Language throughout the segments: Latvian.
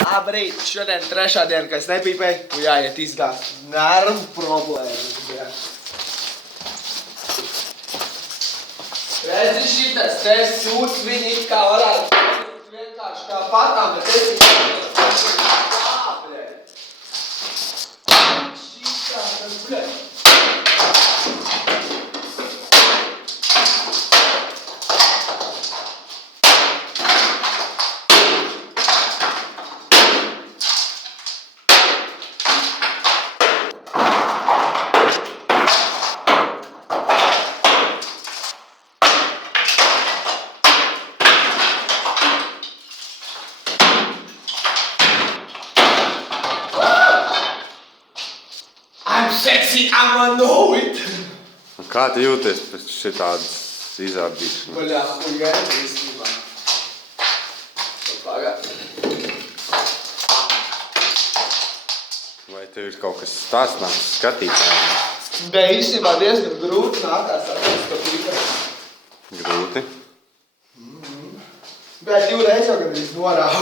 Labrīt, šodien trešā diena, kad es nepīpēju, jāiet izgāzt nervu problēmas. Redzi šitas, te sūds viņi it kā varētu vienkārši kā patām, bet es viņi kāpļē. Šitā, tas bļē. I'm sexy, I'ma know it! Kā tu jūties pēc šitādas izrādīšanas? Baļā, huļgēni īstenībā. Pagā. Vai tev ir kaut kas stāstināms skatītājiem? Bet īstenībā diezgan grūti nākās atrast to pīpēju. Grūti? Bet divreiz jau gandrīz norāvu.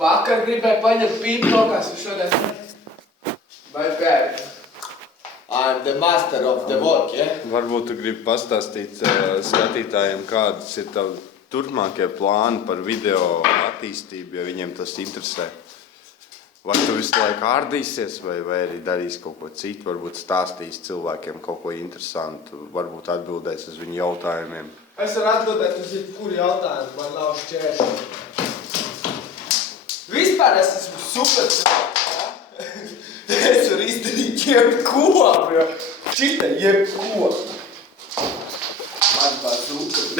Vakar gribēju paņemt pīpu rokās un šodien ne. Vai pēr? I'm the master of the work, yeah? Varbūt tu gribi pastāstīt skatītājiem, kādas ir tavi turpmākie plāni par video attīstību, jo viņiem tas interesē. Vai tu visu laiku ārdīsies, vai arī darīsi kaut ko citu, varbūt stāstīsi cilvēkiem kaut ko interesantu, varbūt atbildēs uz viņu jautājumiem. Es varu atbildēt uz jebkuru jautājumu, man nav šķēršļu. Vispār es esmu super cilvēks, ja? Es varu izdarīt jebko, bro. Šita jebko. Man pār super.